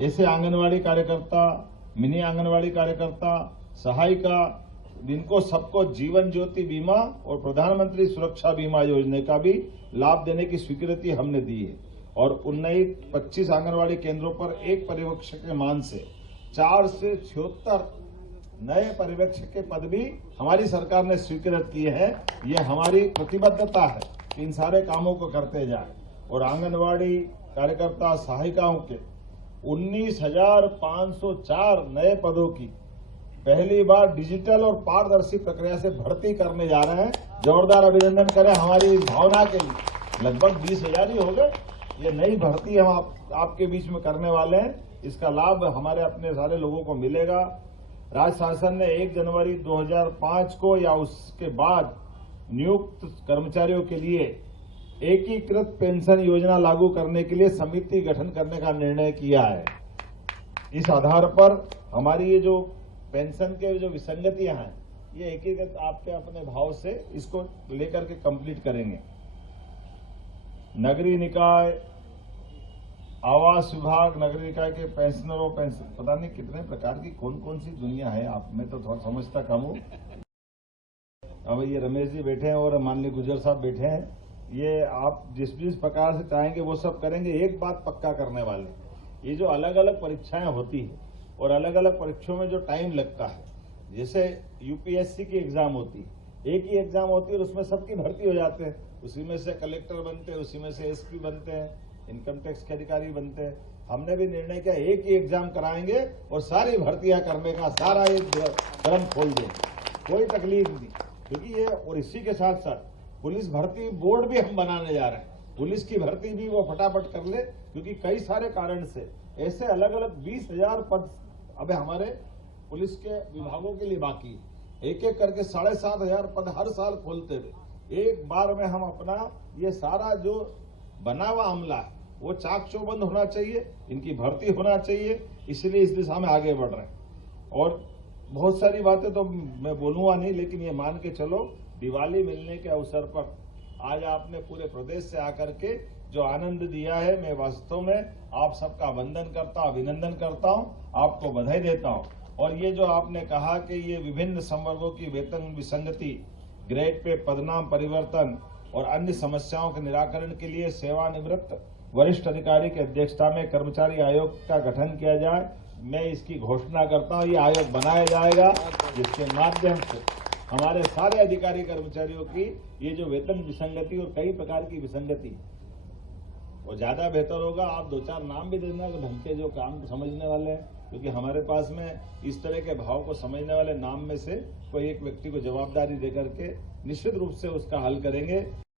ऐसे आंगनवाड़ी कार्यकर्ता, मिनी आंगनवाड़ी कार्यकर्ता, सहायिका, जिनको सबको जीवन ज्योति बीमा और प्रधानमंत्री सुरक्षा बीमा योजना का भी लाभ देने की स्वीकृति हमने दी है। और 25 आंगनवाड़ी केंद्रों पर एक पर्यवेक्षक के मान से 4 से 76 नए पर्यवेक्षक के पद भी हमारी सरकार ने स्वीकृत किए हैं। ये हमारी प्रतिबद्धता है कि इन सारे कामों को करते जाए। और आंगनवाड़ी कार्यकर्ता, सहायिकाओं के 19,504 नए पदों की पहली बार डिजिटल और पारदर्शी प्रक्रिया से भर्ती करने जा रहे हैं। जोरदार अभिनंदन करें हमारी इस भावना के लिए। लगभग 20,000 ही हो गए। ये नई भर्ती हम आपके बीच में करने वाले हैं। इसका लाभ हमारे अपने सारे लोगों को मिलेगा। राज्य शासन ने 1 जनवरी 2005 को या उसके बाद नियुक्त कर्मचारियों के लिए एकीकृत पेंशन योजना लागू करने के लिए समिति गठन करने का निर्णय किया है। इस आधार पर हमारी ये जो पेंशन के जो विसंगतियां हैं, ये एकीकृत आपके अपने भाव से इसको लेकर के कंप्लीट करेंगे। नगरीय निकाय, आवास विभाग, नगरीय निकाय के पेंशनरों, पता नहीं कितने प्रकार की कौन कौन सी दुनिया है। आप में तो थोड़ा समझता कम हूं। अब ये रमेश जी बैठे हैं और माननीय गुजर साहब बैठे हैं। ये आप जिस प्रकार से चाहेंगे वो सब करेंगे। एक बात पक्का करने वाले, ये जो अलग अलग परीक्षाएं होती है और अलग अलग परीक्षाओं में जो टाइम लगता है, जैसे यूपीएससी की एग्जाम होती है, एक ही एग्जाम होती है और उसमें सबकी भर्ती हो जाते हैं। उसी में से कलेक्टर बनते हैं, उसी में से एसपी बनते हैं, इनकम टैक्स के अधिकारी बनते हैं। हमने भी निर्णय किया एक ही एग्जाम कराएंगे और सारी भर्तियां करने का सारा एक क्रम खोल देंगे, कोई तकलीफ नहीं। क्योंकि ये और इसी के साथ साथ पुलिस भर्ती बोर्ड भी हम बनाने जा रहे हैं। पुलिस की भर्ती भी वो फटाफट कर ले, क्योंकि कई सारे कारण से ऐसे अलग अलग 20,000 पद अब हमारे पुलिस के विभागों के लिए बाकी है। एक एक करके 7,500 पद हर साल खोलते हुए एक बार में हम अपना ये सारा जो बना हुआ अमला है वो चाक चौबंद होना चाहिए, इनकी भर्ती होना चाहिए। इसलिए इस दिशा में आगे बढ़ रहे हैं। और बहुत सारी बातें तो मैं बोलूंगा नहीं, लेकिन ये मान के चलो, दिवाली मिलने के अवसर पर आज आपने पूरे प्रदेश से आकर के जो आनंद दिया है, मैं वास्तव में आप सबका वंदन करता हूं, अभिनंदन करता हूं, आपको बधाई देता हूं। और ये जो आपने कहा कि ये विभिन्न संवर्गों की वेतन विसंगति, ग्रेड पे पदनाम परिवर्तन और अन्य समस्याओं के निराकरण के लिए सेवानिवृत्त वरिष्ठ अधिकारी की अध्यक्षता में कर्मचारी आयोग का गठन किया जाए, मैं इसकी घोषणा करता हूं। ये आयोग बनाया जाएगा जिसके माध्यम से हमारे सारे अधिकारी कर्मचारियों की ये जो वेतन विसंगति और कई प्रकार की विसंगति, वो ज्यादा बेहतर होगा। आप 2-4 नाम भी देना ढंग के जो काम समझने वाले हैं, क्योंकि हमारे पास में इस तरह के भाव को समझने वाले नाम में से कोई एक व्यक्ति को जवाबदारी देकर के निश्चित रूप से उसका हल करेंगे।